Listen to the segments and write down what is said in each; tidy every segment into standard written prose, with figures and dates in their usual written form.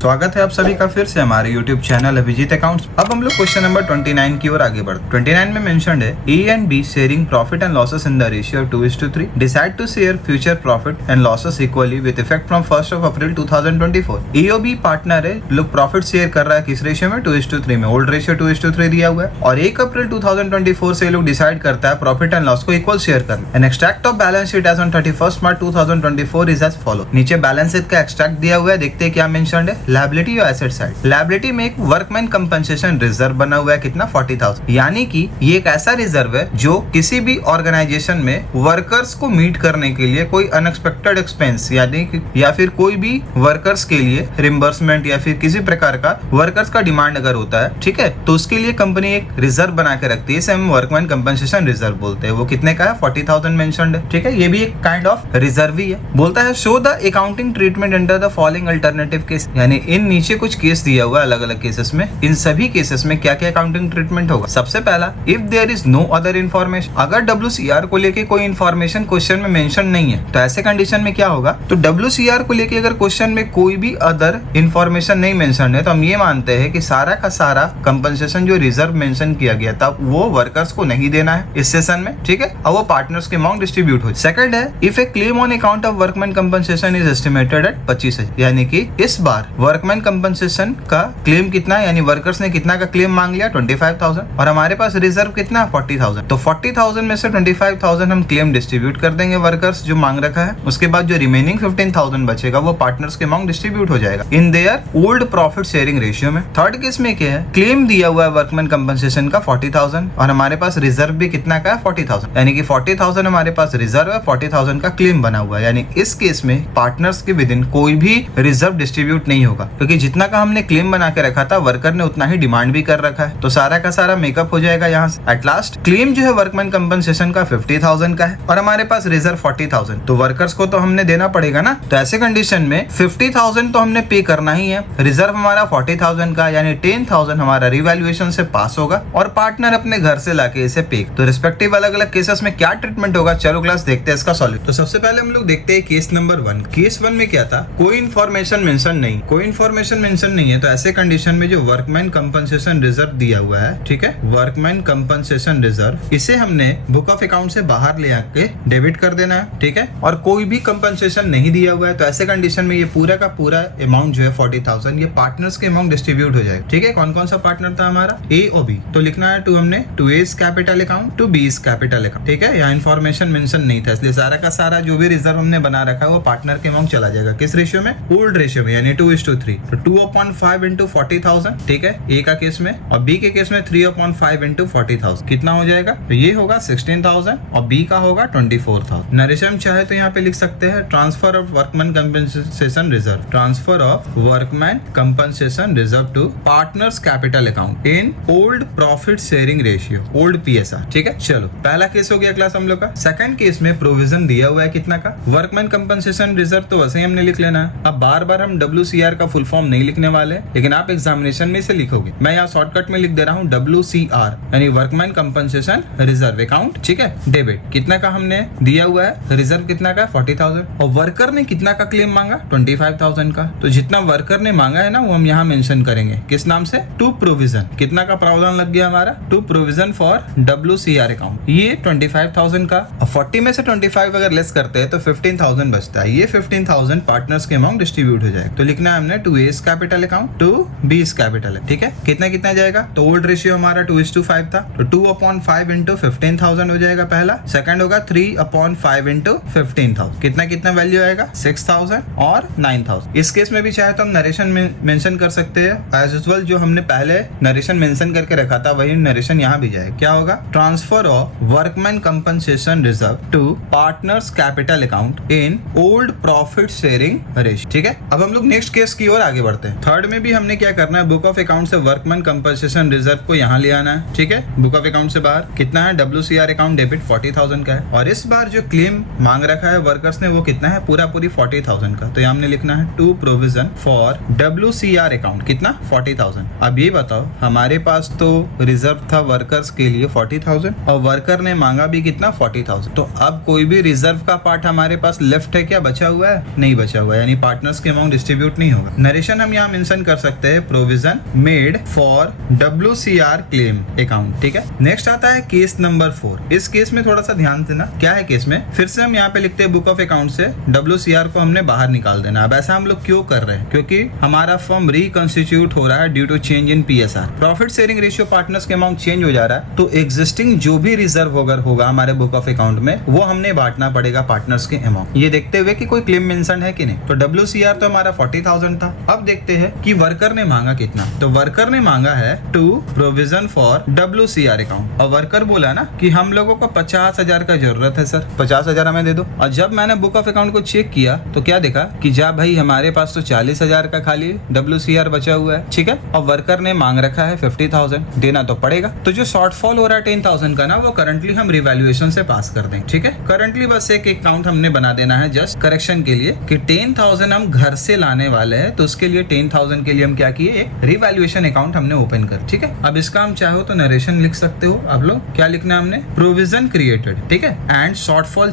स्वागत है आप सभी का फिर से हमारे YouTube चैनल अभिजीत अकाउंट्स। अब हम लोग क्वेश्चन नंबर 29 की ओर आगे बढ़ते हैं। 29 में मेंशन्ड है A and B sharing profit and losses in the ratio 2:3 decide to share future profit and losses equally with effect from 1 April 2024। A और बी पार्टनर है, लोग प्रॉफिट शेयर कर रहा है किस रेशियो में 2:3 में। ओल्ड रेशियो 2:3 दिया हुआ है और 1 अप्रैल 2024 से लोग डिसाइड करता है प्रॉफिट एंड लॉस को इक्वल शेयर करना। An extract of balance sheet as on 31 March 2024 is as follow. नीचे बैलेंस शीट का एक्सट्रैक्ट दिया हुआ है, देखते हैं क्या मेंशन्ड है। लायबिलिटी और एसेट साइड। लायबिलिटी में एक वर्कमैन कंपनसेशन रिजर्व बना हुआ है, कितना 40,000, यानी कि ये एक ऐसा रिजर्व है जो किसी भी ऑर्गेनाइजेशन में वर्कर्स को मीट करने के लिए कोई अनएक्सपेक्टेड एक्सपेंस यानी कि या फिर कोई भी वर्कर्स के लिए रिम्बर्समेंट या फिर किसी प्रकार का वर्कर्स का डिमांड अगर होता है, ठीक है, तो उसके लिए कंपनी एक रिजर्व बना के रखती है, इसे हम वर्कमैन कंपनसेशन रिजर्व बोलते हैं। वो कितने का है 40,000 मेंशन्ड है, ठीक है। ये भी एक काइंड ऑफ रिजर्व ही है। बोलता है show the accounting treatment under the following alternative case, यानी इन नीचे कुछ केस दिया हुआ है अलग अलग केसेस में, इन सभी केसेस में क्या क्या अकाउंटिंग ट्रीटमेंट होगा। सबसे पहला, if there is no other information, अगर WCR को लेके कोई इन्फॉर्मेशन क्वेश्चन में मेंशन नहीं है तो ऐसे कंडीशन में क्या होगा, तो WCR को लेके अगर क्वेश्चन में कोई भी अदर इन्फॉर्मेशन नहीं मेंशन है तो हम ये मानते हैं कि सारा का सारा कंपनसेशन जो रिजर्व मेंशन किया गया था वो वर्कर्स को नहीं देना है इस सेशन में, ठीक है, और वो पार्टनर्स के अमाउंट डिस्ट्रीब्यूट हो। सेकंड है, if A claim on account of workman compensation is estimated at 25,000, यानी कि इस बार वर्कमैन कंपनसेशन का क्लेम कितना है, यानी वर्कर्स ने कितना का क्लेम मांग लिया 25,000 और हमारे पास रिजर्व कितना 40,000, तो 40,000 में से 25,000 हम क्लेम डिस्ट्रीब्यूट कर देंगे वर्कर्स जो मांग रखा है। उसके बाद जो रिमेनिंग 15,000 बचेगा वो पार्टनर्स के अमाउंट डिस्ट्रीब्यूट हो जाएगा in their old profit sharing ratio में। थर्ड केस में क्या है, क्लेम दिया हुआ है वर्कमैन कंपनसेशन का 40,000 और हमारे पास रिजर्व भी कितना का है 40,000, यानी कि 40,000 हमारे पास रिजर्व है, 40,000 का क्लेम बना हुआ है। यानी इस केस में पार्टनर्स के विद इन कोई भी रिजर्व डिस्ट्रीब्यूट नहीं होगा, क्योंकि जितना का हमने क्लेम बना के रखा था वर्कर ने उतना ही डिमांड भी कर रखा है, तो सारा का सारा मेकअप हो जाएगा यहाँ से। एट लास्ट क्लेम जो है वर्कमैन कंपनसेशन का 50,000 का है और हमारे पास रिजर्व 40,000, तो वर्कर्स को तो हमने देना पड़ेगा ना, तो ऐसे कंडीशन में 50,000 तो हमने पे करना ही है, रिजर्व हमारा 40,000 का, यानी 10,000 हमारा रिवैल्यूएशन से पास होगा और पार्टनर अपने घर से लाके इसे पे। तो रिस्पेक्टिव अलग अलग केसेस में क्या ट्रीटमेंट होगा, चलो क्लास देखते हैं इसका सॉल्यूशन। तो सबसे पहले हम लोग देखते हैं केस नंबर 1। केस 1 में क्या था, कोई इन्फॉर्मेशन मेंशन नहीं, कोई इन्फॉर्मेशन मेंशन नहीं है, तो ऐसे कंडीशन में जो वर्कमैन कंपनसेशन रिजर्व दिया हुआ है, ठीक है, वर्कमैन कंपनसेशन रिजर्व, इसे हमने बुक ऑफ अकाउंट से बाहर ले आके डेबिट कर देना है, ठीक है, और कोई भी कंपनसेशन नहीं दिया हुआ है तो ऐसे कंडीशन में ये पूरा का पूरा अमाउंट जो है 40,000 ये पार्टनर्स के अमाउंट डिस्ट्रीब्यूट हो जाएगा, ठीक है। कौन कौन सा पार्टनर था हमारा, ए और बी, तो लिखना है टू हमने to A's capital account to B's capital account, ठीक है। यहाँ इन्फॉर्मेशन मेंशन नहीं था इसलिए सारा का सारा जो भी रिजर्व हमने बना रखा है वो पार्टनर के अमाउंट चला जाएगा किस रेशियो में, ओल्ड रेशियो में, यानी 2:3, तो 2/5 इंटू 40,000, ठीक है, ए का केस में, और बी के केस में 3/5 इंटू 40,000 कितना हो जाएगा, तो ये होगा 16,000 और बी का होगा 24,000। नरेशन चाहे तो यहाँ पे लिख सकते हैं transfer of workman compensation reserve, transfer of workman compensation reserve to partners capital account in old profit sharing ratio, old PSR, ठीक है। चलो पहला केस हो गया क्लास हम लोग का। सेकंड केस में प्रोविजन दिया हुआ है कितना का, वर्कमैन कंपनसेशन रिजर्व, तो वैसे ही हमने लिख लेना है। अब बार बार हम WCR का फुल फॉर्म नहीं लिखने वाले, लेकिन आप एग्जामिनेशन में इसे लिखोगे। मैं यहाँ शॉर्टकट में लिख दे रहा हूँ WCR, यानी वर्कमैन कंपनसेशन रिजर्व अकाउंट, ठीक है, डेबिट। कितना का हमने दिया हुआ है, रिजर्व कितना का 40,000 और वर्कर ने कितना का क्लेम मांगा 25,000 का, तो जितना वर्कर ने मांगा है ना वो हम यहाँ मेंशन करेंगे किस नाम से, टू प्रोविजन। कितना का प्रावधान लग गया हमारा, to provision for WCR account, ये 25,000 का, और 40 में से 25 अगर लेस करते हैं तो 15,000 बचता है, ये 15,000 पार्टनर्स के अमाउंट डिस्ट्रीब्यूट हो जाएगा। तो लिखना है हमने to A's capital account to B's capital, ठीक है। कितना कितना जाएगा, तो ओल्ड रेशियो हमारा 2:5 था, तो 2/5 इंटू 15,000 हो जाएगा पहला। सेकंड होगा 3/5 इंटू 15,000, कितना कितना वैल्यू आएगा 6,000 और 9,000। इस केस में भी चाहे तो हम नरेशन मेंशन कर सकते हैं एज यूजुअल, जो हमने पहले नरेशन मेंशन करके रखा था वही नरेशन यहाँ भी जाएगा। क्या होगा, transfer of workman compensation reserve to partners capital account in old profit sharing ratio, ठीक है। अब हम लोग नेक्स्ट केस की ओर आगे बढ़ते हैं। थर्ड में भी हमने क्या करना है, बुक ऑफ अकाउंट से वर्कमैन कंपनसेशन रिजर्व को यहाँ ले आना है, ठीक है। बुक ऑफ अकाउंट से बाहर कितना है, WCR अकाउंट डेबिट 40,000 का है और इस बार जो क्लेम मांग रखा है वर्कर्स ने वो कितना है, पूरा पूरी 40,000 का, तो यहाँ हमने लिखना है to provision for WCR account, कितना 40,000। अब ये बताओ हमारे पास तो रिजर्व था वर्कर्स के लिए 40,000 और वर्कर ने मांगा भी कितना 40,000, तो अब कोई भी रिजर्व का पार्ट हमारे पास लेफ्ट है क्या, बचा हुआ है, नहीं बचा हुआ है, यानी पार्टनर्स के अमाउंट डिस्ट्रीब्यूट नहीं होगा। होगा। नरेशन हम यहाँ मेंशन कर सकते हैं provision made for WCR claim account, ठीक है। नेक्स्ट आता है केस नंबर 4। इस केस में थोड़ा सा ध्यान देना, क्या है केस में, फिर से हम यहाँ पे लिखते हैं बुक ऑफ अकाउंट से WCR को हमने बाहर निकाल देना। अब ऐसा हम लोग क्यों कर रहे हैं, क्योंकि हमारा फर्म रिकंस्टिट्यूट हो रहा है due to change in PSR, profit sharing ratio partners के अमाउंट चेंज हो जा रहा है, तो एग्जिस्टिंग जो भी रिजर्व होगा हमारे बुक ऑफ अकाउंट में वो हमने बांटना पड़ेगा पार्टनर्स के अमाउंट, ये देखते हुए कि कोई क्लेम मेंशन है कि नहीं। तो WCR तो हमारा 40,000 था। अब देखते हैं कि वर्कर ने मांगा कितना, तो वर्कर ने मांगा है to provision for WCR account, और वर्कर बोला ना कि हम लोगों को 50,000 का जरूरत है सर, 50,000 हमें दे दो। और जब मैंने बुक ऑफ अकाउंट को चेक किया तो क्या देखा कि जा भाई हमारे पास तो 40,000 का खाली WCR बचा हुआ है, ठीक है, और वर्कर ने मांग रखा है 50,000, देना तो पड़ेगा। तो जो शॉर्टफॉल हो रहा है 10,000 का ना, वो करंटली हम रिवैल्यूएशन से पास कर दें, ठीक है। करंटली बस एक अकाउंट हमने बना देना है जस्ट करेक्शन के लिए कि 10,000 हम घर से लाने वाले हैं, तो उसके लिए 10,000 के लिए हम क्या किए, एक रिवैल्यूएशन अकाउंट हमने ओपन कर, ठीक है। अब इसका हम चाहो तो नरेशन लिख सकते हो। आप लोग क्या लिखना है हमने, प्रोविजन क्रिएटेड, ठीक है, एंड शॉर्टफॉल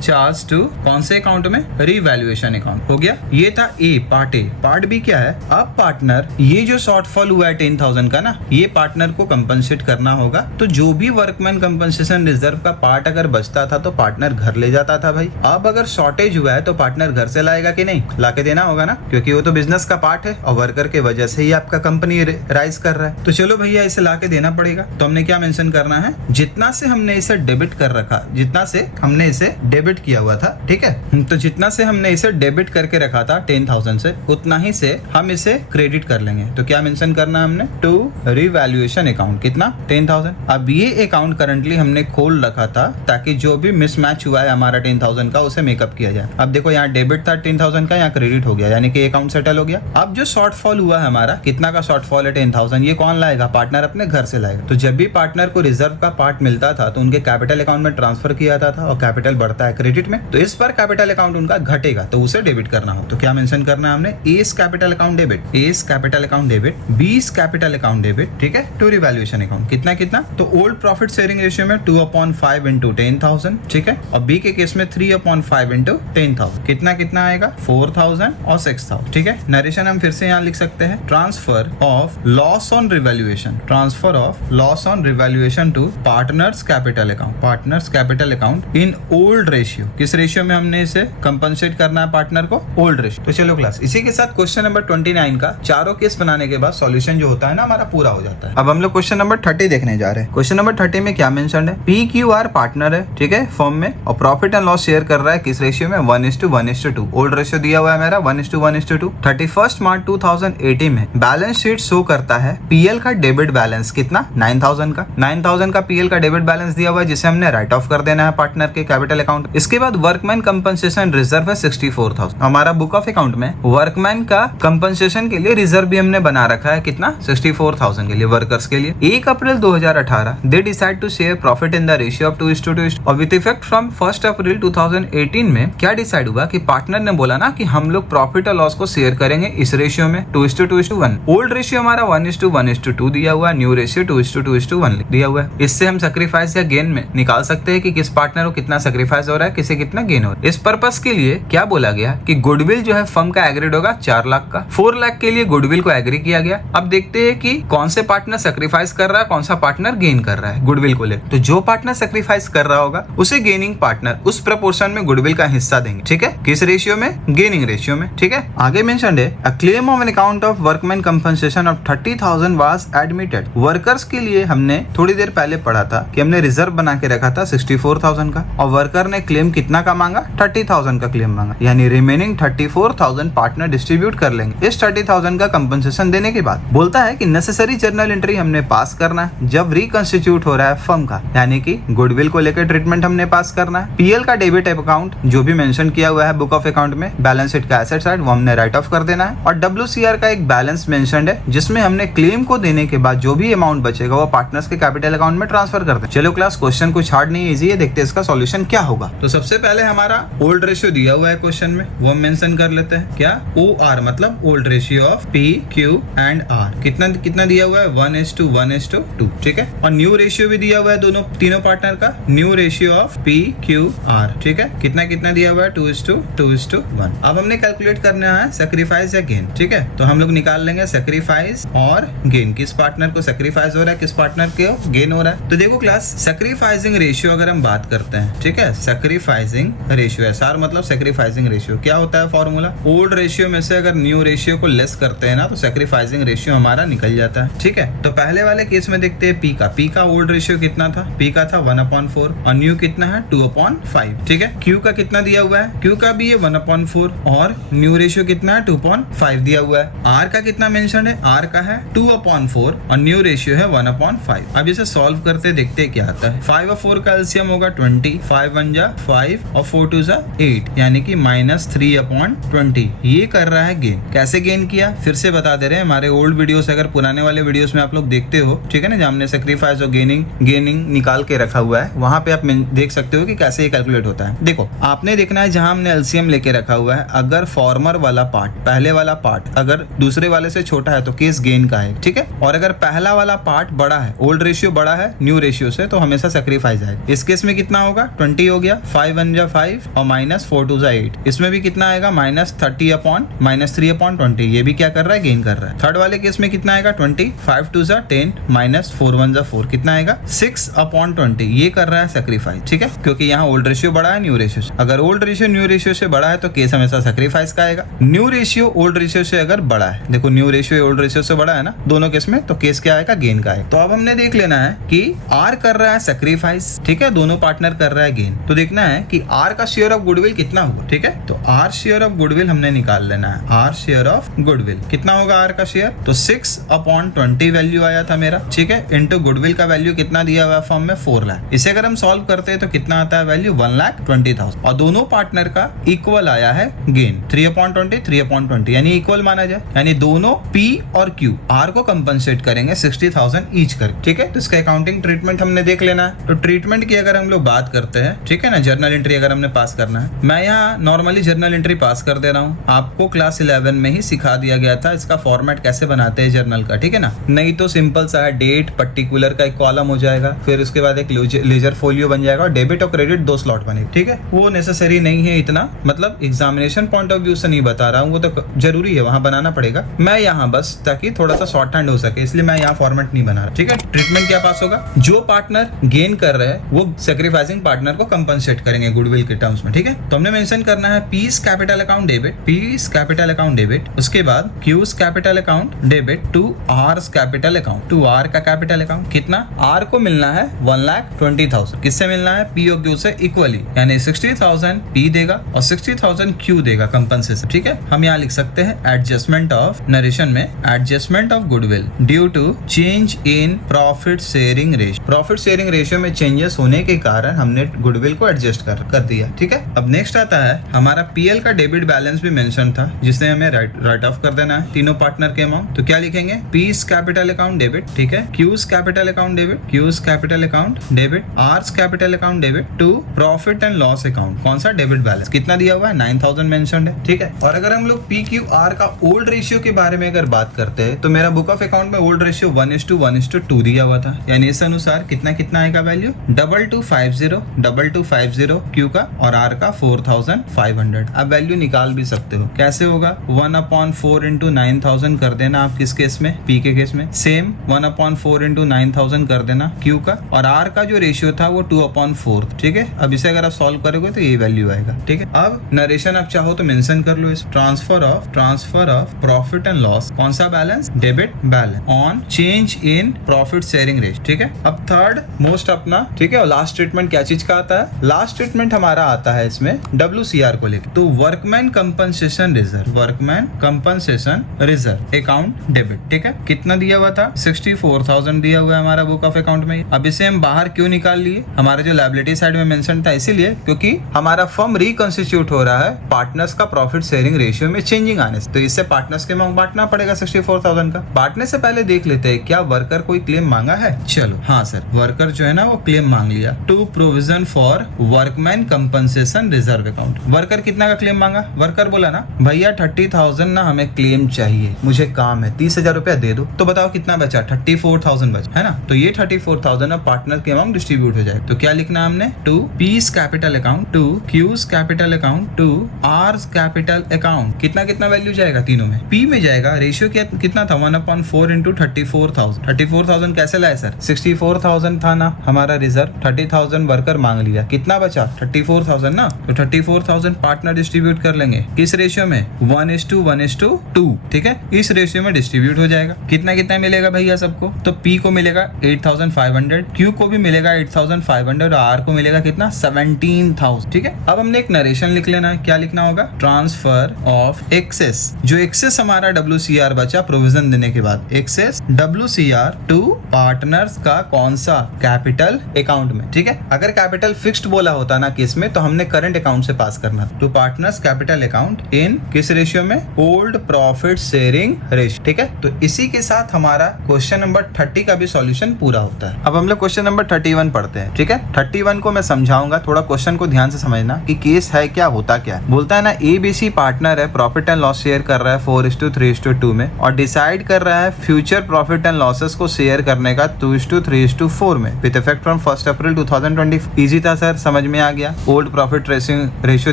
चार्ज टू कौन से अकाउंट में, रिवैल्यूएशन अकाउंट। हो गया, ये था ए, पार्ट ए। पार्ट बी क्या है, अब पार्टनर ये जो शॉर्टफॉल हुआ है 10,000 का ना, ये पार्टनर को कंपनसेट करना होगा। तो जो भी वर्कमैन कंपनसेशन रिजर्व का पार्ट अगर बचता था तो पार्टनर घर ले जाता था भाई। अब अगर शॉर्टेज हुआ है तो पार्टनर घर से लाएगा कि नहीं, लाके देना होगा ना, क्योंकि वो तो बिजनेस का पार्ट है और वर्कर के वजह से ही आपका कंपनी राइज कर रहा है। तो चलो भैया इसे लाके देना पड़ेगा। तो हमने क्या मेंशन करना है, जितना से हमने इसे डेबिट कर रखा, जितना से हमने इसे डेबिट किया हुआ था, ठीक है, तो जितना से हमने इसे डेबिट करके रखा था 10,000 से, उतना ही से हम इसे क्रेडिट कर लेंगे। तो क्या मेंशन करना है हमने, टू रिवैल्यूएशन अकाउंट, कितना, 10,000। अब ये अकाउंट करंटली हमने खोल रखा था ताकि जो भी मिसमैच हुआ है हमारा 10,000 का उसे मेकअप किया जाए। अब देखो यहाँ डेबिट था 10,000 का, यहाँ क्रेडिट हो गया, यानी कि अकाउंट सेटल हो गया। अब जो शॉर्टफॉल हुआ है हमारा, कितना का शॉर्टफॉल है, 10,000, ये कौन लाएगा, पार्टनर अपने घर से लाएगा। तो जब भी पार्टनर को रिजर्व का पार्ट मिलता था तो उनके कैपिटल अकाउंट में ट्रांसफर किया जाता था, और कैपिटल बढ़ता है क्रेडिट में, तो इस पर कैपिटल अकाउंट उनका घटेगा, तो उसे डेबिट करना हो। तो क्या मेंशन करना है हमने, S capital account debit, S capital account debit, बीस कैपिटल अकाउंट डेबिट, ठीक है, टू रिवैल्यूएशन अकाउंट, कितना कितना, तो ओल्ड प्रॉफिट शेयरिंग रेशियो में 2/5 इंटू 10,000, ठीक है, और बी के केस में 3/5 इंटू 10,000, कितना कितना आएगा, 4,000 और 6,000, ठीक है। नरेशन हम फिर से यहाँ लिख सकते हैं, transfer of loss on revaluation, transfer of loss on revaluation to partners capital account, partners capital account in old ratio. किस रेशियो में हमने इसे कंपनसेट करना है पार्टनर को, ओल्ड रेशियो। तो चलो क्लास, इसी के साथ क्वेश्चन नंबर 29 का चारों केस बनाने के बाद सॉल्यूशन जो होता है ना हमारा पूरा हो जाता है। अब हम लोग क्वेश्चन नंबर 30 देखने जा रहे हैं। क्वेश्चन नंबर 30 में क्या मेंशन है, PQR पार्टनर है, ठीक है, फर्म में, और प्रॉफिट एंड लॉस शेयर कर रहा है किस रेशियो में, 1:1:2। ओल्ड रेशियो दिया हुआ है मेरा 1:1:2। 31 मार्च 2018 में बैलेंस शीट शो करता है PL का डेबिट बैलेंस कितना, 9,000 का, 9,000 का PL का डेबिट बैलेंस दिया हुआ है, जिसे हमने राइट ऑफ कर देना है पार्टनर के कैपिटल अकाउंट। इसके बाद वर्कमैन कंपनसेशन रिजर्व है 64,000। हमारा बुक ऑफ अकाउंट में वर्कमैन का कंपनसेशन के लिए रिजर्व भी हमने बना रखा है, कितना, 64,000 के लिए, वर्कर्स के लिए। 1 April 2018 they decide to share profit in the ratio of 2:2, और विद इफेक्ट फ्रॉम 1 अप्रैल 2018 में क्या डिसाइड हुआ कि पार्टनर ने बोला ना कि हम लोग प्रॉफिट और लॉस को शेयर करेंगे इस रेशियो में 2:2:1। ओल्ड रेशियो हमारा 1:1:2 दिया हुआ है, न्यू रेशियो 2:2:1 दिया हुआ है। इससे हम सैक्रिफाइस या गेन में निकाल सकते हैं कि किस पार्टनर को कितना सैक्रिफाइस हो रहा है, किसे कितना गेन हो रहा है। इस पर्पस के लिए क्या बोला गया कि गुडविल जो है फर्म का एग्रीड होगा 4 लाख का, 4 लाख के लिए गुडविल को एग्री किया गया। अब देखते हैं कि कौन से पार्टनर सैक्रिफाइस कर रहा है, कौन सा पार्टनर गेन कर रहा है गुडविल को ले। तो जो पार्टनर सैक्रिफाइस कर रहा होगा उसे गेनिंग पार्टनर उस प्रपोर्शन में गुडविल का हिस्सा देंगे, ठीक है, किस रेशियो में, गेनिंग रेशियो में, ठीक है। आगे मेंशन्ड है, a claim of an account of workman compensation of 30,000 was admitted. Workers के लिए हमने थोड़ी देर पहले पढ़ा था कि हमने रिजर्व बना के रखा था 64,000 का, और वर्कर ने क्लेम कितना का मांगा, 30,000 का क्लेम मांगा, यानी रिमेनिंग 34,000 पार्टनर डिस्ट्रीब्यूट कर लेंगे। इस 30,000 का कंपनसेशन देने के बाद बोलता है कि नेसेसरी जर्नल एंट्री हमने पास करना है जब रिकंस्टिट्यूट हो रहा है फर्म का, यानी कि गुडविल को लेकर ट्रीटमेंट हमने पास करना है। PL का डेबिट अकाउंट जो भी मेंशन किया हुआ है बुक ऑफ अकाउंट में, बैलेंस शीट का एसेट साइड, वो हमने राइट ऑफ कर देना है। और WCR का एक बैलेंस मेंशन्ड है जिसमें हमने क्लेम को देने के बाद जो भी अमाउंट बचेगा वो पार्टनर्स के कैपिटल अकाउंट में ट्रांसफर कर दें। चलो क्लास, क्वेश्चन कुछ हार्ड नहीं, इजी है, देखते हैं इसका सॉल्यूशन क्या होगा। तो सबसे पहले हमारा ओल्ड रेशियो दिया हुआ है क्वेश्चन में, वो हम मेंशन कर लेते हैं, क्या, OR मतलब old ratio of P, Q and R, कितना कितना दिया हुआ है, 1:1:2, ठीक है। और न्यू रेशियो भी दिया हुआ है दोनों तीनों पार्टनर का, new ratio of P, Q, R, ठीक है, कितना कितना दिया हुआ है, 2:2:1। अब हमने कैलकुलेट करना है सेक्रीफाइस या गेन, ठीक है। तो हम लोग निकाल लेंगे सेक्रीफाइस और गेन, किस पार्टनर को सेक्रीफाइस हो रहा है, किस पार्टनर को गेन हो रहा है। तो देखो क्लास, सेक्रीफाइसिंग रेशियो अगर हम बात करते हैं, ठीक है, सेक्रीफाइसिंग रेशियो, एसआर मतलब सेक्रीफाइसिंग रेशियो, क्या होता है फॉर्मूला, ओल्ड रेशियो में से अगर न्यू रेशियो को लेस करते हैं ना तो सेक्रीफाइसिंग रेशियो हमारा निकल जाता है, ठीक है। तो पहले वाले केस में देखते हैं पी का ओल्ड रेशियो कितना था, पी का था 1/4 और न्यू कितना है 2/5, ठीक है। क्यू का कितना दिया हुआ है, क्यू का भी है 1/4 और न्यू रेशियो कितना है 2.5 दिया हुआ है। आर का कितना मेंशन है, आर का है 2/4 और न्यू रेशियो है 1/5। अब इसे सॉल्व करते देखते क्या आता है। 5 और 4 का एलसीएम होगा 20, 5 1 जा 5 और 4 2 जा 8, यानी कि -3/20। ये कर रहा है गेन। कैसे गेन किया फिर से बता दे रहे हैं, हमारे ओल्ड वीडियोस अगर पुराने वाले वीडियोस में आप लोग देखते हो, ठीक है ना, जहाँ हमने सेक्रीफाइस और गेनिंग निकाल के रखा हुआ है, वहां पे आप देख सकते हो कि कैसे ये कैलकुलेट होता है। देखो आपने देखना है जहां हमने एलसीएम लेके रखा हुआ है, अगर फॉर्मर वाला पार्ट, पहले वाला पार्ट अगर दूसरे वाले से छोटा है तो केस गेन का है, ठीक है। और अगर पहला वाला पार्ट बड़ा है, ओल्ड रेशियो बड़ा है न्यू रेशियो से, तो हमेशा सेक्रीफाइस आएगा। इस केस में कितना होगा 20 हो गया, 5 1 जा 5 और -4 2 जा 8। इसमें भी कितना आएगा -3/20, ये भी क्या कर रहा है, गेन कर रहा है। थर्ड वाले केस में कितना आएगा 20, 5 2 जा 10 -4 1 जा 4, कितना आएगा 6/20, ये कर रहा है सेक्रीफाइस, ठीक है, क्योंकि यहाँ ओल्ड रेशियो बड़ा है न्यू रेशियो से। अगर ओल्ड रेशियो न्यू रेशियो से बड़ा है तो केस हमेशा सेक्रीफाइस का आएगा। न्यू रेशियो ओल्ड रेशियो से अगर बड़ा है, देखो न्यू रेशियो ओल्ड रेशियो से बड़ा है ना दोनों केस में, तो केस क्या आएगा, गेन का आएगा। तो अब हमने देख लेना है कि आर कर रहा है सेक्रीफाइस, ठीक है, दोनों पार्टनर कर रहा है गेन। तो देखना है कि आर का शेयर ऑफ गुडविल कितना हुआ, ठीक है। तो आर शेयर ऑफ गुडविल हमने निकाल लेना है। आर शेयर ऑफ गुडविल कितना होगा आर का शेयर, तो 6/20 वैल्यू आया था मेरा, ठीक है, इंटू गुडविल का वैल्यू कितना दिया हुआ फॉर्म में 4 लाख। इसे अगर हम सॉल्व करते हैं तो कितना आता है वैल्यू 1,20,000 और दोनों पार्टनर का इक्वल आया है गेन 3/20, यानी इक्वल माना जाए, यानी दोनों पी और क्यू आर को कंपनसेट करेंगे 60,000 ईच कर, ठीक है। तो इसका अकाउंटिंग ट्रीटमेंट हमने देख लेना है। तो ट्रीटमेंट की अगर हम लोग बात करते हैं, ठीक है ना, जर्नल एंट्री अगर हमने पास करना है, मैं यहाँ नॉर्मली जर्नल एंट्री पास कर दे रहा हूँ, आपको क्लास 11 में ही सिखा दिया गया था इसका फॉर्मेट कैसे बनाते हैं जर्नल का, ठीक है ना। नहीं तो सिंपल सा है, डेट पर्टिकुलर का एक कॉलम हो जाएगा, फिर उसके बाद एक लेजर फोलियो बन जाएगा और डेबिट और क्रेडिट 2 स्लॉट बनेगा, ठीक है। वो नेसेसरी नहीं है इतना, मतलब एग्जामिनेशन पॉइंट ऑफ व्यू से नहीं बता रहा हूँ, वो तो जरूरी है, वहां बनाना पड़ेगा। मैं यहाँ बस ताकि थोड़ा सा शॉर्ट हैंड हो सके, इसलिए मैं यहाँ फॉर्मेट नहीं बना रहा, ठीक है। ट्रीटमेंट क्या पास होगा, जो पार्टनर गेन कर रहे हैं वो सेक्रीफाइसिंग पार्टनर को कंपनसेट करेंगे गुडविल के टर्म्स में, ठीक है। तो हमने मेंशन करना है P's capital account debit, P's capital account debit, उसके बाद Q's capital account debit to R's capital account, to R का कैपिटल अकाउंट। कितना आर को मिलना है 1,20,000, किससे मिलना है, पी और क्यू से इक्वली, यानी 60,000 पी देगा और 60,000 क्यू देगा कंपनसेशन, ठीक है। हम यहाँ लिख सकते हैं एडजस्टमेंट ऑफ नरेशन में, adjustment of goodwill due to change in profit sharing ratio. Profit sharing ratio में चेंजेस होने के कारण हमने गुडविल को एडजस्ट कर दिया, ठीक है। अब नेक्स्ट आता है हमारा पीएल का डेबिट बैलेंस भी मेंशन था, जिसने हमें राइट ऑफ कर देना है तीनों पार्टनर के अमाउंट। तो क्या लिखेंगे, पीस कैपिटल अकाउंट डेबिट, ठीक है, Q's capital account debit, Q's capital account debit, R's capital account debit to profit and loss account. कौन सा, डेबिट बैलेंस कितना दिया हुआ है 9,000 मेंशन्ड है, ठीक है। और अगर हम लोग पी क्यू आर का ओल्ड रेशियो के बारे में अगर बात करते हैं तो मेरा बुक ऑफ अकाउंट में ओल्ड रेशियो 1:1:2 दिया हुआ था, यानी इस अनुसार कितना आएगा वैल्यू 2250 क्यू का और आर का 4,500। अब वैल्यू निकाल भी सकते हो, कैसे होगा 1/4 × 9,000 कर देना आप किस केस में, पी के केस में, सेम 1/4 × 9,000 कर देना क्यू का, और आर का जो रेशियो था वो 2/4, ठीक है। अब इसे अगर आप सॉल्व करोगे तो ये वैल्यू आएगा, ठीक है। अब नरेशन आप चाहो तो मेंशन कर लो, इस transfer of profit and loss, कौन सा balance, debit balance on change in profit sharing ratio, ठीक है। अब थर्ड मोस्ट अपना, ठीक है। और लास्ट ट्रीटमेंट क्या चीज का आता है, लास्ट ट्रीटमेंट हमारा आता है इसमें WCR को लेकर, तो workman compensation reserve, workman compensation reserve account debit, ठीक है। कितना दिया हुआ था 64,000 दिया हुआ है हमारा बुक ऑफ अकाउंट में। अब इसे हम बाहर क्यों निकाल लिए, हमारे जो लायबिलिटी साइड में मेंशन था इसीलिए क्योंकि हमारा फर्म रिकंस्टिट्यूट हो रहा है पार्टनर्स का प्रॉफिट शेयरिंग रेशियो में चेंजिंग आने से, तो इससे पार्टनर्स के अमाउंट बांटना पड़ेगा 64,000 का। बांटने से पहले देख लेते हैं क्या वर्कर कोई क्लेम मांगा है। चलो हाँ सर, वर्कर जो है ना वो क्लेम मांग लिया, to provision for workman compensation reserve account. Worker कितना का क्लेम मांगा, वर्कर बोला ना भैया 30,000 ना हमें क्लेम चाहिए, मुझे काम है, 30,000 रुपया दे दो। तो बताओ कितना बचा, 34,000 बचा है ना। तो ये 34,000 अब पार्टनर के अमाउंट डिस्ट्रीब्यूट हो जाए। तो क्या लिखना हमने, to P's capital account, to Q's capital account, to R's capital account कितना कितना वैल्यू जाएगा तीनों में? पी में जाएगा। रेशियो कितना था 1/4 इंटू 34,000। 34,000 कैसे लाए सर? 64,000 था ना हमारा रिजर्व, 30,000 वर्कर मांग लिया, कितना बचा? 34,000 ना। तो 34,000 पार्टनर डिस्ट्रीब्यूट कर लेंगे किस रेशियो में? 1:1:2। ठीक है, इस रेशियो में डिस्ट्रीब्यूट हो जाएगा। कितना कितना मिलेगा भैया सबको? तो पी को मिलेगा 8,500, क्यू को भी मिलेगा 8,500 और आर को मिलेगा कितना? 17,000। ठीक है, अब हमने एक नरेशन लिख लेना है। क्या लिखना होगा? Transfer of excess. जो एक्सेस हमारा WCR बचा प्रोविजन देने के बाद, एक्सेस WCR टू पार्टनर्स का कौन सा? कैपिटल अकाउंट में। ठीक है, अगर कैपिटल फिक्स्ड बोला होता ना केस में तो हमने करंट अकाउंट से पास करना था। To partners capital account in किस रेशियो में? Old profit sharing ratio. ठीक है, तो इसी के साथ हमारा क्वेश्चन नंबर 30 का भी सॉल्यूशन पूरा होता है। अब हम लोग क्वेश्चन नंबर 31 पढ़ते हैं। ठीक है, 31 को मैं समझाऊंगा, थोड़ा क्वेश्चन को ध्यान से समझना कि केस है क्या, होता क्या है। बोलता है ना ABC पार्टनर है, प्रॉफिट एंड लॉस शेयर कर रहा है 4:3:2 में और डिसाइड कर रहा है फ्यूचर प्रॉफिट एंड लॉसेस को शेयर करने का 2:3:4 में with effect from 1 April 2020। Easy था सर, समझ में आ गया। ओल्ड प्रॉफिट रेशियो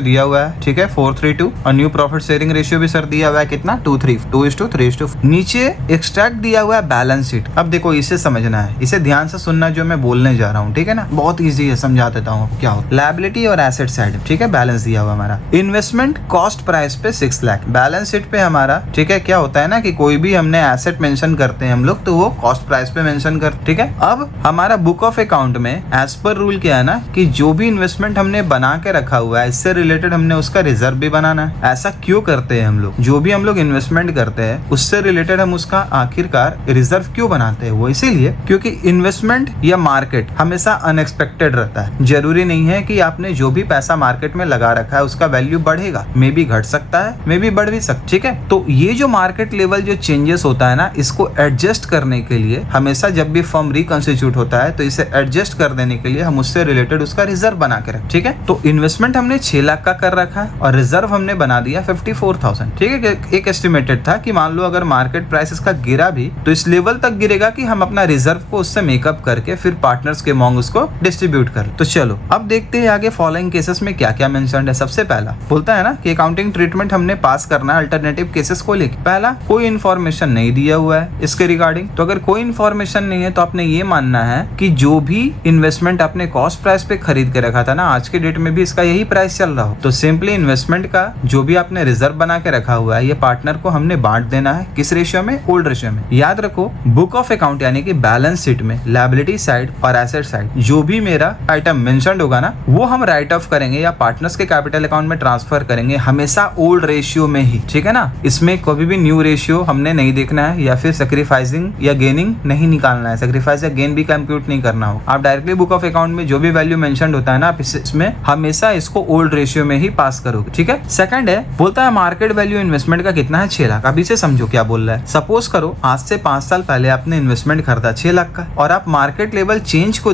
दिया हुआ है, ठीक है 4:3:2 और न्यू प्रॉफिट शेयरिंग रेशियो भी सर दिया हुआ है कितना? 2:3:4। नीचे एक्सट्रैक्ट दिया हुआ है बैलेंस शीट। अब देखो इसे समझना है, इसे ध्यान से सुनना जो मैं बोलने जा रहा हूँ, ठीक है ना, बहुत इजी है, समझा देता हूँ क्या हो। लायबिलिटी और एसेट साइड, ठीक है, बैलेंस दिया हुआ हमारा। इन्वेस्टमेंट कॉस्ट प्राइस पे 6 लाख, बैलेंस शीट पे हमारा, ठीक है, क्या होता है ना कि कोई भी हमने एसेट मेंशन करते हैं हम लोग तो वो कॉस्ट प्राइस पे मेंशन कर, ठीक है। अब हमारा बुक ऑफ अकाउंट में एज पर रूल क्या है ना कि जो भी इन्वेस्टमेंट हमने बना के रखा हुआ है इससे रिलेटेड हमने उसका रिजर्व भी बनाना है। ऐसा क्यों करते हैं हम लोग? जो भी हम लोग इन्वेस्टमेंट करते हैं उससे रिलेटेड हम उसका आखिरकार रिजर्व क्यों बनाते हैं? वो इसीलिए क्योंकि इन्वेस्टमेंट या मार्केट हमेशा अनएक्सपेक्टेड रहता है। जरूरी नहीं है कि आपने जो भी पैसा मार्केट में लगा रखा है उसका वैल्यू बढ़ेगा, मे बी घट सकता है, मे बी बढ़ भी सकता है, ठीक है। तो ये जो मार्केट लेवल जो चेंजेस होता है ना, इसको एडजस्ट करने के लिए हमेशा जब भी फर्म रिकंस्टिट्यूट होता है तो इसे एडजस्ट कर देने के लिए हम उससे रिलेटेड उसका रिजर्व बना के रखें, ठीक है। तो इन्वेस्टमेंट हमने 6 लाख का कर रखा है और रिजर्व हमने बना दिया 54,000, ठीक है। एक एस्टिमेटेड था कि मान लो अगर मार्केट प्राइस इसका गिरा भी तो इस लेवल तक गिरेगा कि हम अपना रिजर्व को उससे मेकअप करके फिर पार्टनर्स के अमॉन्ग उसको डिस्ट्रीब्यूट कर। तो चलो अब देखते हैं आगे फॉलोइंग केसेस में क्या क्या मेंशन्ड है। सबसे पहला बोलता है ना कि अकाउंटिंग ट्रीटमेंट हमने पास करना है अल्टरनेटिव केसेस को लेकर। पहला, कोई इन्फॉर्मेशन नहीं दिया हुआ है इसके रिगार्डिंग। तो अगर कोई इन्फॉर्मेशन नहीं है तो आपने ये मानना है कि जो भी इन्वेस्टमेंट आपने कॉस्ट प्राइस पे खरीद के रखा था ना, आज के डेट में भी इसका यही प्राइस चल रहा हो, तो सिंपली इन्वेस्टमेंट का जो भी आपने रिजर्व बना के रखा हुआ है ये पार्टनर को हमने बांट देना है। किस रेशियो में? ओल्ड रेशियो में। याद रखो बुक ऑफ अकाउंट यानी कि बैलेंस शीट में लायबिलिटी साइड और एसेट साइड जो भी मेरा आइटम मेंशन्ड होगा ना वो हम राइट ऑफ करेंगे या पार्टनर्स के कैपिटल अकाउंट में ट्रांसफर करेंगे हमेशा ओल्ड रेशियो में ही, ठीक है ना। इसमें कभी भी न्यू रेशियो हमने नहीं देखना है या फिर सैक्रिफाइसिंग या गेनिंग नहीं निकालना है, सैक्रिफाइस या गेन भी कंप्यूट नहीं करना हो। आप डायरेक्टली बुक ऑफ अकाउंट में जो भी वैल्यू मेंशन्ड होता है ना आप इसमें हमेशा इसको ओल्ड रेशियो में ही पास करोगे, ठीक है। सेकंड है, बोलता है मार्केट वैल्यू इन्वेस्टमेंट का कितना है? 6 लाख। अभी से समझो क्या बोल रहा है। सपोज करो आज से 5 साल पहले आपने इन्वेस्टमेंट खरीदा 6 लाख का और आप मार्केट लेवल चेंजिंग को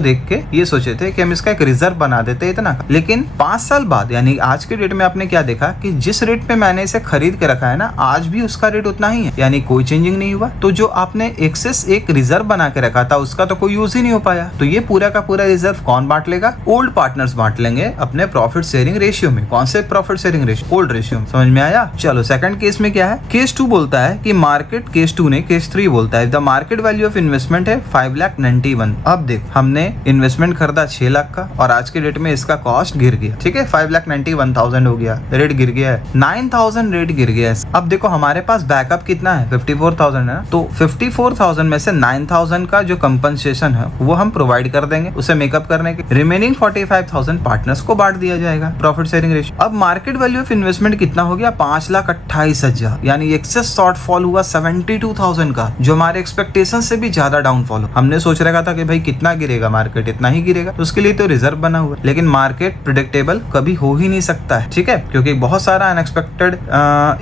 देख के ये सोचे थे कि हम इसका एक रिजर्व बना देते इतना का। लेकिन 5 साल बाद यानी आज के डेट में आपने क्या देखा कि जिस रेट पे मैंने इसे खरीद के रखा है ना आज भी उसका रेट उतना ही है, यानी कोई चेंजिंग नहीं हुआ। तो जो आपने एक्सेस एक रिजर्व बना के रखा था उसका तो कोई यूज ही नहीं हो पाया। तो ये पूरा का पूरा रिजर्व कौन बांट लेगा? ओल्ड पार्टनर्स बांट लेंगे अपने प्रॉफिट शेयरिंग रेशियो में। कौन से profit sharing ratio? Old ratio में। समझ में आया? चलो सेकंड केस में क्या है? केस 2 बोलता है कि मार्केट, केस 2 ने, केस 3 बोलता है the market value of investment है 5,91,000। अब देख हमने इन्वेस्टमेंट खरीदा 6 लाख का और आज के डेट में इसका कॉस्ट गिर गया, ठीक है 5,91,000 हो गया, रेट गिर गया है 9,000, रेट गिर गया है। अब देखो हमारे पास बैकअप कितना है? 54,000 है ना। तो 54,000 में से 9,000 का जो कंपनसेशन है वो हम प्रोवाइड कर देंगे उसे मेकअप करने के। रिमेनिंग 45,000 पार्टनर्स को बांट दिया जाएगा प्रॉफिट शेयरिंग रेशियो। अब मार्केट वैल्यू ऑफ इन्वेस्टमेंट कितना हो गया? 5,28,000, यानी एक्सेस शॉर्टफॉल हुआ 72,000 का, जो हमारे एक्सपेक्टेशन से भी ज्यादा डाउनफॉल हो। हमने सोच रखा था कि भाई कितना गिरेगा मार्केट, इतना ही गिरेगा, तो उसके लिए तो रिजर्व बना हुआ, लेकिन मार्केट प्रेडिक्टेबल कभी हो ही नहीं सकता है, ठीक है, क्योंकि बहुत सारा अनएक्सपेक्टेड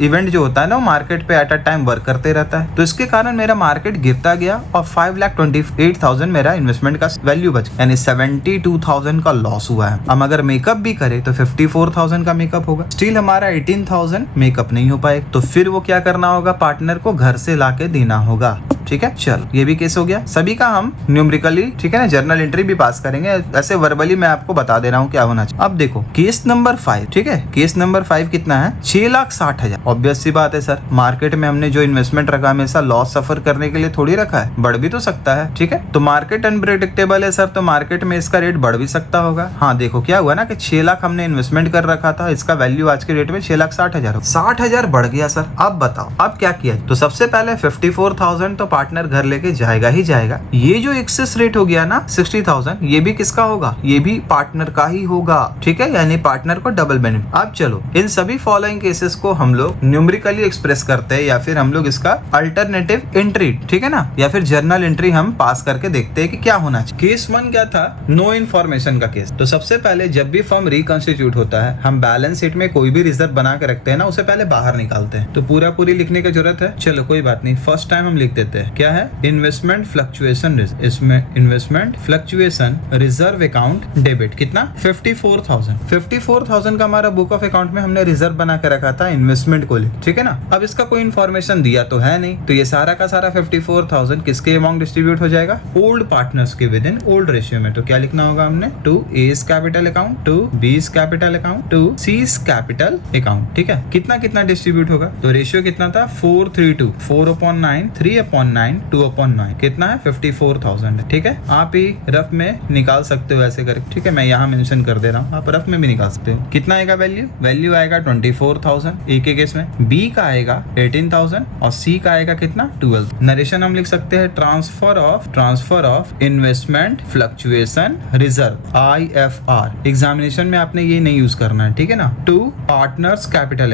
इवेंट जो होता है ना वो मार्केट पे एट अ टाइम वर्क करते रहता है। तो इसके कारण मेरा मार्केट गिरता गया और 5,28,000 मेरा इन्वेस्टमेंट का वैल्यू बच, यानी 72,000 का लॉस हुआ है। हम अगर मेकअप भी करे तो 54,000 का मेकअप होगा, स्टिल हमारा 18,000 मेकअप नहीं हो पाए। तो फिर वो क्या करना होगा? पार्टनर को घर से लाके देना होगा। ठीक है। चलो ये भी केस हो गया, सभी का हम न्यूमेरिकली, ठीक है ना, जर्नल एंट्री भी पास करेंगे। ऐसे वर्बली मैं आपको बता दे रहा हूँ क्या होना चाहिए। अब देखो केस नंबर 5, ठीक है, केस नंबर 5 कितना है, 6,60,000। ऑब्वियस सी बात है सर, मार्केट में हमने जो इन्वेस्टमेंट रखा हमेशा लॉस सफर करने के लिए थोड़ी रखा है, बढ़ भी तो सकता है, ठीक है। तो मार्केट अनप्रेडिक्टेबल है सर, तो मार्केट में इसका रेट बढ़ भी सकता होगा। हाँ देखो क्या हुआ ना कि 6 लाख हमने इन्वेस्टमेंट कर रखा था, इसका वैल्यू आज के डेट में 6,60,000 60,000 बढ़ गया सर। अब बताओ अब क्या किया। तो सबसे पहले 54,000 तो पार्टनर घर लेके जाएगा ही जाएगा। ये जो एक्सेस रेट हो गया ना 60,000, ये भी किसका होगा, ये भी पार्टनर का ही होगा, ठीक है, यानी पार्टनर को डबल बेनिफिट। अब चलो इन सभी फॉलोइंग केसेस को हम लोग न्यूमेरिकली एक्सप्रेस करते हैं, या फिर हम लोग इसका अल्टरनेटिव एंट्री, ठीक है ना, या फिर जर्नल एंट्री हम पास करके देखते हैं कि क्या होना चाहिए। केस 1 क्या था, नो इन्फॉर्मेशन का केस। तो सबसे पहले जब भी फर्म रिकॉन्स्टिट्यूट होता है, हम बैलेंस शीट में कोई भी रिजर्व बना के रखते हैं ना, उसे पहले बाहर निकालते हैं। तो पूरा पूरी लिखने की जरूरत है, चलो कोई बात नहीं, फर्स्ट टाइम हम लिख देते हैं। क्या है, इन्वेस्टमेंट फ्लक्चुएशन, इसमें investment fluctuation reserve account debit कितना 54,000 का हमारा बुक ऑफ अकाउंट में हमने रिजर्व बना के रखा था इन्वेस्टमेंट को लिए, ठीक है ना। अब इसका कोई इन्फॉर्मेशन दिया तो है नहीं, तो ये सारा का सारा 54,000 किसके अमाउंट डिस्ट्रीब्यूट हो जाएगा, ओल्ड पार्टनर्स के विद इन ओल्ड रेशियो में। तो क्या लिखना होगा हमने, to S capital account, to B's capital account, to C's capital account, ठीक है। कितना कितना डिस्ट्रीब्यूट होगा, तो रेशियो कितना था 4:3:2, 4/9, 3/9, 2/9, कितना है 54,000 है, ठीक है। आप ही रफ में निकाल सकते हो ऐसे करके, ठीक है, मैं यहाँ मेंशन कर दे रहा हूँ, आप रफ में भी निकाल सकते हो। कितना आएगा वैल्यू आएगा 24,000 एक एक केस में, बी का आएगा 18,000 और सी का आएगा कितना 12। नरेशन हम लिख सकते हैं transfer of investment fluctuation reserve, IFR। Examination में आपने ये नहीं यूज करना है, ठीक है ना, टू पार्टनर्स कैपिटल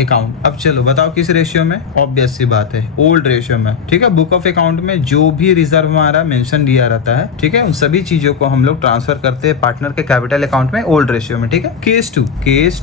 अकाउंट। अब चलो बताओ किस रेशियो में, ऑब्वियस सी बात है ओल्ड रेशियो में, ठीक है। बुक ऑफ अकाउंट में जो भी रिजर्व हमारा मेंशन दिया रहता है, ठीक है, उन सभी चीजों को हम लोग ट्रांसफर करते हैं पार्टनर के कैपिटल अकाउंट में ओल्ड रेशियो में, ठीक है। केस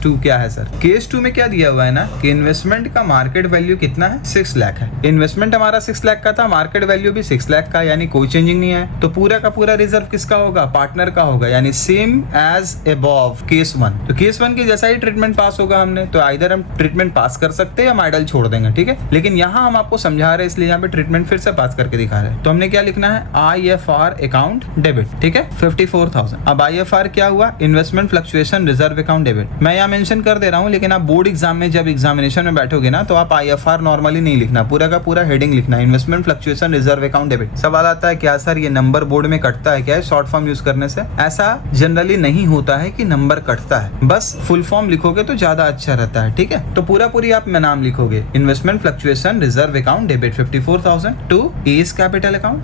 2 क्या है सर, केस 2 में क्या दिया हुआ है ना कि इन्वेस्टमेंट का मार्केट वैल्यू कितना है 6 लाख है। इन्वेस्टमेंट हमारा 6 लाख का था, मार्केट वैल्यू भी 6 लाख का, यानी कोई चेंजिंग नहीं है। तो पूरा का पूरा रिजर्व किसका होगा, पार्टनर का होगा, यानी सेम एज अबव केस 1। तो केस 1 की जैसा ही ट्रीटमेंट पास होगा हमने, तो आइदर हम ट्रीटमेंट पास कर सकते हैं या आइडल छोड़ देंगे, ठीक है। लेकिन यहाँ हम आपको समझा रहे हैं इसलिए यहाँ पे ट्रीटमेंट फिर से पास करके दिखा रहे हैं। तो हमने क्या लिखना है, IFR अकाउंट डेबिट, ठीक है, 54,000। अब IFR क्या हुआ, investment fluctuation reserve account debit. मैं यहाँ मेंशन कर दे रहा हूँ, लेकिन आप बोर्ड एग्जाम में जब एग्जामिनेशन में बैठोगे ना, तो आप IFR नॉर्मली नहीं लिखना, पूरा का पूरा हेडिंग लिखना, investment fluctuation reserve account debit. सवाल आता है क्या सर ये नंबर बोर्ड में कटता है क्या शॉर्ट फॉर्म यूज करने से? ऐसा जनरली नहीं होता है कि नंबर कटता है, बस फुल फॉर्म लिखोगे तो ज्यादा अच्छा रहता है, ठीक है। तो पूरा पूरी आप में नाम लिखोगे, investment fluctuation reserve account debit 54,000 to S capital account,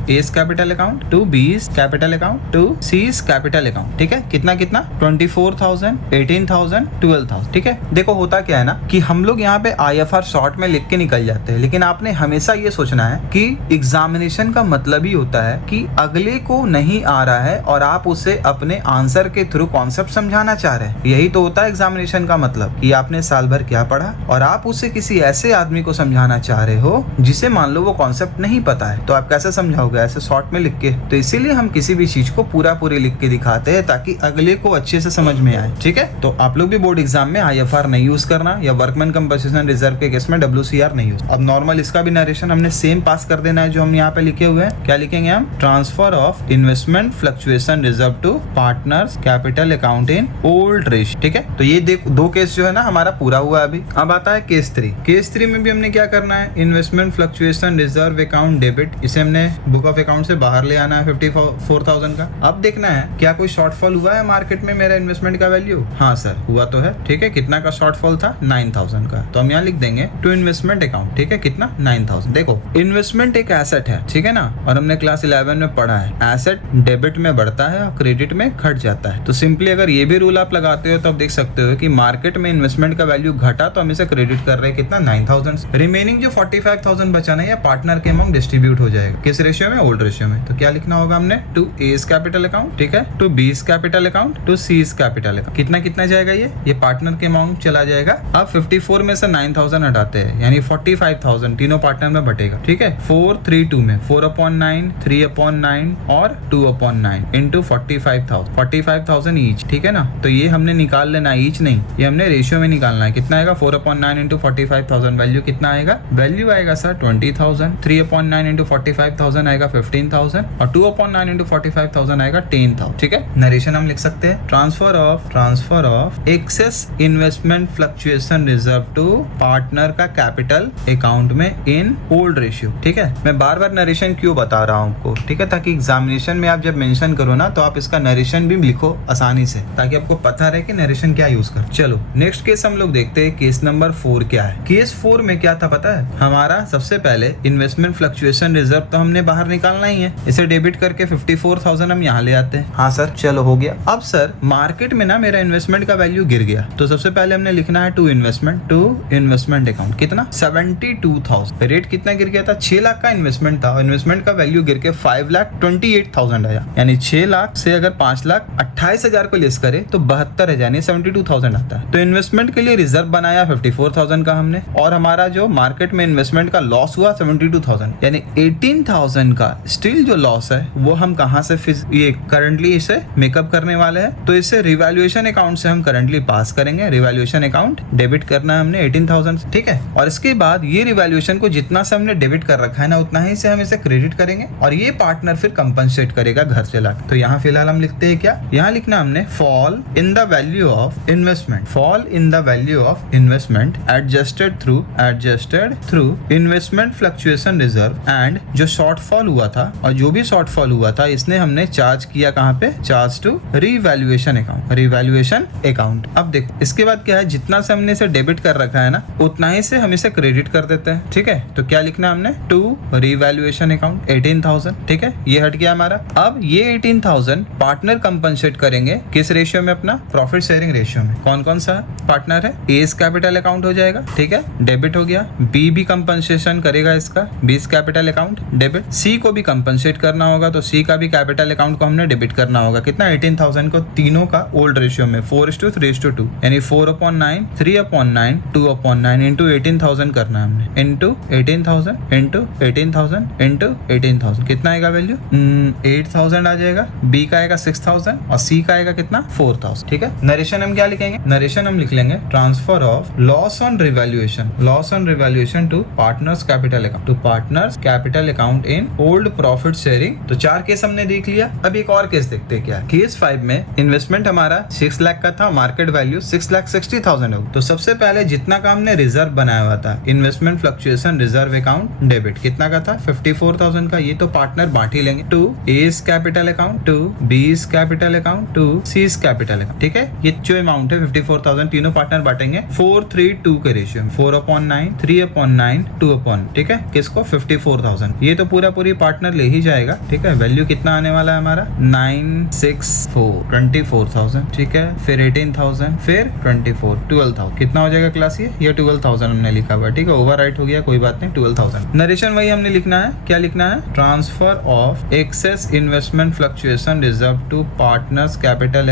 to B's capital account, to C's capital account, ठीक है। कितना 24,000, 18,000, 12,000, ठीक है। देखो होता क्या है ना कि हम लोग यहाँ पे IFR शॉर्ट में लिख के निकल जाते हैं, लेकिन आपने हमेशा ये सोचना है कि एग्जामिनेशन का मतलब ही होता है कि अगले को नहीं आ रहा है और आप उसे अपने आंसर के थ्रू कॉन्सेप्ट समझाना चाह रहे हैं। यही तो होता है एग्जामिनेशन का मतलब, कि आपने साल भर क्या पढ़ा और आप उसे किसी ऐसे आदमी को समझाना चाह रहे हो जिसे मान लो वो कॉन्सेप्ट नहीं पता है, तो आप कैसे समझाओगे ऐसे शॉर्ट में लिख के। तो इसीलिए हम किसी भी चीज को पूरा पूरी लिख के दिखाते हैं ताकि अगले को अच्छे से समझ में आए, ठीक है। तो आप लोग भी बोर्ड एग्जाम में IFR नहीं यूज करना, या वर्कमैन कंपनसेशन रिजर्व के केस में WCR नहीं यूज। अब नॉर्मल इसका भी नरेशन हमने सेम पास कर देना है जो हम यहाँ पे लिखे हुए हैं। क्या लिखेंगे हम, transfer of investment fluctuation reserve to partners capital account in old ratio, ठीक है। तो ये दो केस जो है ना हमारा पूरा हुआ अभी। अब आता है केस 3। केस 3 में भी हमने क्या करना है, investment fluctuation reserve account debit, इसे हमने बुक ऑफ अकाउंट से बाहर ले आना है 54,000 का। अब देखना है क्या कोई शॉर्टफॉल हुआ है मार्केट में मेरा इन्वेस्टमेंट का वैल्यू, हाँ सर हुआ तो है, ठीक है। कितना का शॉर्टफॉल था 9,000 का, तो हम यहाँ लिख देंगे टू इन्वेस्टमेंट अकाउंट, ठीक है, कितना 9,000। देखो इन्वेस्टमेंट एक एसेट है, ठीक है ना, और हमने क्लास 11 में पढ़ा है एसेट डेबिट में बढ़ता है और क्रेडिट में घट जाता है। तो सिंपली अगर ये भी रूल आप लगाते हो तो आप देख सकते हो कि मार्केट में इन्वेस्टमेंट का वैल्यू घटा तो हम इसे क्रेडिट कर रहे हैं कितना 9,000। रिमेनिंग जो 45,000 बचा ना, या पार्टनर के अमाउंट डिस्ट्रीब्यूट हो जाएगा किस रेशियो में, ओल्ड रेशियो में। तो क्या लिखना होगा हमने, टू एस कैपिटल अकाउंट, ठीक है, to B's capital account, to C's capital account. कितना जाएगा ये पार्टनर के अमाउंट चला जाएगा। अब 54 में से 9,000 हटाते हैं, यानी 45,000 तीनों पार्टनर में बटेगा, ठीक है। 4:3:2 में 4/9, 3/9 और 2/9 इंटू 45,000 ईच, ठीक है ना। तो ये हमने निकाल लेना, ईच नहीं, ये हमने रेशियो में निकालना है। कितना आएगा 4/9 इंटू 45,000, वैल्यू कितना आएगा, वैल्यू आएगा आएगा सर 20,000, 3/9 इंटू 45,000 आएगा 15,000 और 2/9 इंटू 45,000 आएगा 10,000। ठीक है, नरेशन हम लिख सकते हैं transfer of excess investment fluctuation reserve to partner का कैपिटल अकाउंट में इन ओल्ड रेशियो। ठीक है, मैं बार बार नरेशन क्यों बता रहा हूँ आपको, ठीक है, ताकि एग्जामिनेशन में आप जब मेंशन करो ना तो आप इसका नरेशन भी लिखो आसानी से, ताकि आपको पता रहे कि नरेशन क्या यूज कर। चलो नेक्स्ट केस हम लोग देखते हैं, केस नंबर 4 क्या है। केस 4 में क्या था पता है, हमारा सबसे पहले इन्वेस्टमेंट फ्लक्चुएशन रिजर्व तो हमने बाहर निकालना ही है, इसे डेबिट करके 54,000 हम यहाँ ले आते हैं। हाँ सर, चलो हो गया। अब सर मार्केट में ना मेरा इन्वेस्टमेंट का वैल्यू गिर गया, तो सबसे पहले हमने लिखना है टू इन्वेस्टमेंट अकाउंट कितना 72,000। रेट कितना गिर गया था, 6 लाख का इन्वेस्टमेंट था, इन्वेस्टमेंट का वैल्यू गिर के 5,28,000 आया। यानी 6 लाख से अगर 5,28,000 को लेस करे तो 72,000 यानी 72,000 आता है। तो इन्वेस्टमेंट के लिए रिजर्व बनाया 54,000 का हमने, और हमारा जो मार्केट में इन्वेस्टमेंट का लॉस हुआ 72,000, यानी 18,000 का स्टिल जो लॉस है वो हम कहाँ से ये करंटली इसे मेकअप करने वाले हैं। तो इसे रिवैल्यूएशन अकाउंट से हम करंटली पास करेंगे। रिवैल्यूएशन अकाउंट डेबिट करना है हमने 18,000, ठीक है, और इसके बाद ये रिवैल्यूएशन को जितना से हमने डेबिट कर रखा है ना उतना ही से हम इसे क्रेडिट करेंगे, और ये पार्टनर फिर कंपनसेट करेगा घर से लाके। तो यहाँ फिलहाल हम लिखते हैं क्या, यहाँ लिखना हमने fall in the value of investment, fall in the value of investment adjusted through investment fluctuation reserve, and जो शॉर्टफॉल हुआ था और जो भी शॉर्टफॉल हुआ था इसने हमने चार्ज किया कहाँ पे, चार्ज टू रिवैल्यूएशन अकाउंट। अब देखो इसके बाद क्या है, जितना से हमने इसे डेबिट कर रखा है ना उतना ही से हम इसे क्रेडिट कर देते हैं। ठीक है, तो क्या लिखना हमने टू रिवैल्यूएशन अकाउंट 18,000। ठीक है, ये हट गया हमारा। अब ये 18,000 पार्टनर कंपनसेट करेंगे किस रेशियो में, अपना प्रॉफिट शेयरिंग रेशियो में। कौन कौन सा पार्टनर है, एस कैपिटल अकाउंट हो जाएगा, ठीक है, डेबिट हो गया। बी भी कंपनसेशन करेगा इसका, बीस कैपिटल अकाउंट डेबिट। सी को भी कंपनसेट करना होगा, तो सी का भी कैपिटल अकाउंट को हमने डेबिट करना होगा। कितना 18,000 को तीनों का ओल्ड रेशियो में 4:3:2, यानी 4/9, 3/9, 2/9 इंटू 18,000 करना है हमने, इंटू 18,000 इंटू 18,000 इंटू 18,000। कितना आएगा वैल्यू 8,000 आ जाएगा। बी का आएगा 6,000 और सी का आएगा कितना 4,000। ठीक है, नरेशन हम क्या लिखेंगे, नरेशन हम लिख लेंगे transfer of loss on revaluation to partners capital account, to partners capital account in old profit sharing. तो 4 केस हमने देख लिया। अब एक और केस देखते हैं क्या है। केस 5 में इन्वेस्टमेंट हमारा 6 लाख का था, मार्केट वैल्यू 6,60,000 है। तो सबसे पहले जितना का हमने रिजर्व बनाया हुआ था, investment fluctuation reserve account debit, कितना का था 54,000 का, ये तो पार्टनर बांट ही लेंगे। To S capital account, to B's capital account, to C's capital account. ठीक है, ये जो अमाउंट है 54,000 तीनों पार्टनर बांटेंगे 4:3:2 के रेशियो में, 4/9, 3/9, 2/9। ठीक है, किसको 54,000, ये तो पूरी पार्टनर ले ही जाएगा। ठीक है, वैल्यू कितना आने वाला है हमारा 24,000। ठीक है, फिर 18,000, फिर 24, 12,000। कितना हो जाएगा क्लास, ये 12,000 हमने लिखा हुआ। ठीक है, ओवरराइट हो गया, कोई बात नहीं, 12,000। नरेशन वही हमने लिखना है, क्या लिखना है, transfer of excess investment fluctuation reserve to partners capital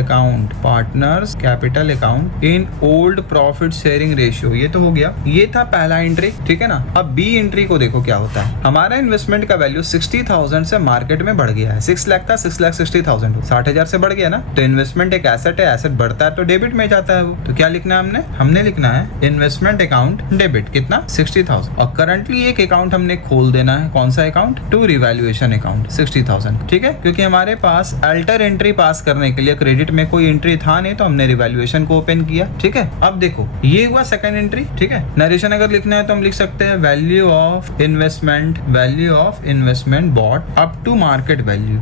account in old profit sharing ratio. ये तो हो गया, ये था पहला एंट्री। ठीक है ना, अब बी एंट्री को देखो क्या होता है। हमारा इन्वेस्टमेंट का वैल्यू 60,000 से मार्केट में बढ़ गया है, 6 लाख था 6,60,000, 60,000 से बढ़ गया ना। तो इन्वेस्टमेंट एक एसेट है, एसेट बढ़ता है तो डेबिट में जाता है वो। तो क्या लिखना है हमने लिखना है इन्वेस्टमेंट अकाउंट डेबिट, कितना 60,000। और करंटली एक अकाउंट हमने खोल देना है, कौन सा अकाउंट, टू रिवैल्यूएशन अकाउंट 60,000। ठीक है, क्योंकि हमारे पास अल्टर एंट्री पास करने के लिए क्रेडिट में कोई एंट्री था नहीं, तो हमने रिवैल्यूएशन को ओपन किया। ठीक है, अब देखो ये हुआ सेकंड एंट्री। ठीक है, नरेशन अगर लिखना है तो हम लिख सकते हैं value of investment bought up to market value.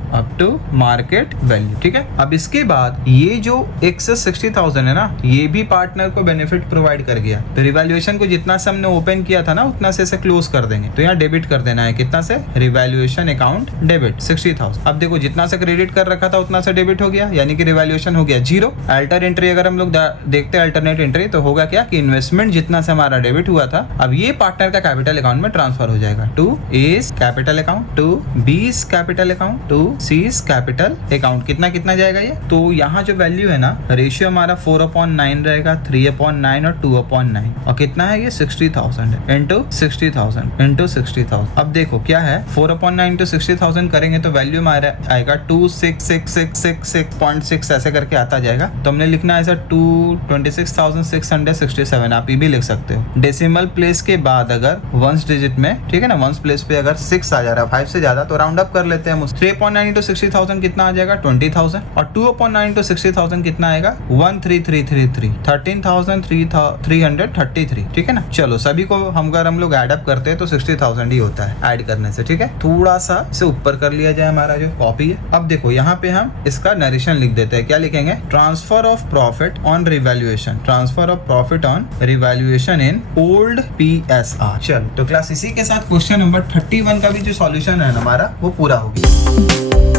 ठीक है, अब इसके बाद ये जो एक्सेस 60,000 है ना, ये भी पार्टनर को बेनिफिट प्रोवाइड कर गया। तो रिवैल्यूएशन को जितना से हमने ओपन किया था ना उतना से इसे क्लोज कर देंगे। तो यहाँ डेबिट कर देना है, कितना से, रिवैल्यूएशन अकाउंट डेबिट 60,000। अब देखो जितना से क्रेडिट कर रखा था उतना से डेबिट हो गया, यानी कि रिवैल्यूएशन हो गया 0। अल्टर एंट्री अगर हम लोग देखते हैं अल्टरनेट एंट्री, तो होगा क्या कि इन्वेस्टमेंट जितना से हमारा डेबिट हुआ था अब ये पार्टनर का कैपिटल अकाउंट में ट्रांसफर हो जाएगा, to S capital account, to B's capital account, to C's capital account. कितना जाएगा ये, तो यहाँ जो वैल्यू है ना, रेशियो हमारा 4/9 रहेगा, 3/9 और 2/9, और कितना है ये 60,000 है, इंटू 60,000। अब देखो क्या है, 4/9 इंटू 60,000 करेंगे तो वैल्यू हमारा आएगा 26,666.6 ऐसे करके आता जाएगा। तो हमने लिखना है सर 26,667, आप ये भी लिख सकते हो। डेसिमल प्लेस के बाद अगर वंस डिजिट में, ठीक है ना, वंस प्लेस पे अगर 6 आ जा रहा है, 5 से ज्यादा, तो राउंड अप कर लेते हैं हम। 3.9 इंटू 60,000 कितना आ जाएगा? 20,000। और 2.9 इंटू 60,000 कितना आएगा? 13,333, 13,333, ठीक है ना। चलो सभी को हम लोग एड अप करते हैं तो 60,000 ही होता है ऐड करने से, ठीक है। थोड़ा सा इसे ऊपर कर लिया जाए, हमारा जो कॉपी है। अब देखो यहाँ पे हम इसका नरेशन लिख देते हैं। क्या लिखेंगे? Transfer of profit on revaluation, transfer of profit on revaluation in old PSR। चलो तो क्लास इसी के साथ क्वेश्चन नंबर 31 का भी जो सॉल्यूशन है हमारा वो पूरा हो गया।